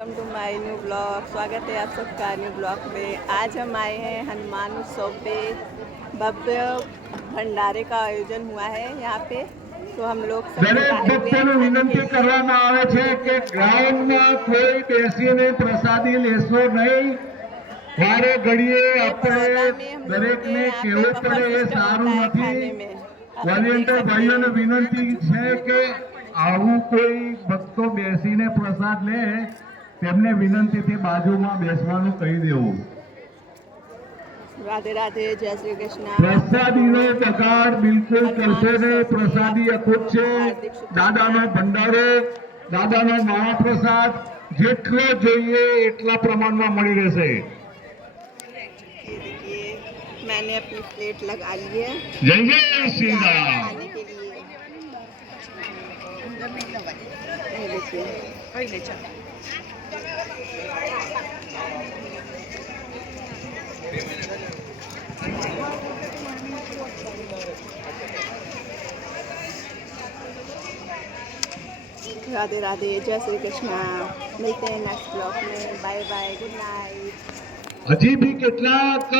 Welcome to my new blog. स्वागत है आप सबका न्यू ब्लॉग में। आज हम आए हैं हनुमान उत्सव पे। भव्य भंडारे का आयोजन हुआ है यहाँ पे, तो हम लोग सब દરેક आए हुए हैं ભક્તોને खाने के વિનંતી लिए। કરવામાં આવે છે કે ગ્રાઉન્ડમાં કોઈ બેસીને પ્રસાદી લેશો નહીં। વારે ઘડીએ ये बड़ौदा આપણે में हम लोगों के દરેકને यहाँ पे કહેવું बफर પડે એ सिस्टम होता સારું है નથી। खाने में, आप सब देख વોલેન્ટિયર सकते ભાઈઓને हैं। વિનંતી છે કે આવું કોઈ ભક્તો બેસીને પ્રસાદ લે તેમને વિનંતીથી બાજુમાં બેસવાનું કહી દેવું। राधे राधे, जय श्री कृष्ण। आप પ્રસાદીનો બગાડ બિલકુલ हनुमान કરશો નહીં। उत्सव की પ્રસાદી आप અખૂટ सबको છે। हार्दिक દાદાનો शुभकामनाएं। ભંડારો, દાદાનો મહાપ્રસાદ જેટલો જોઈએ એટલા પ્રમાણમાં મળી રહેશે। ये देखिए, मैंने अपनी प्लेट लगा ली है, જય જય मैं શ્રી जा रही हूँ રામ। खाने के लिए। ये देखिए, राधे राधे, जय श्री कृष्ण। मिलते हैं नेक्स्ट ब्लॉग में। Bye bye, good night. હજી બી કેટલાક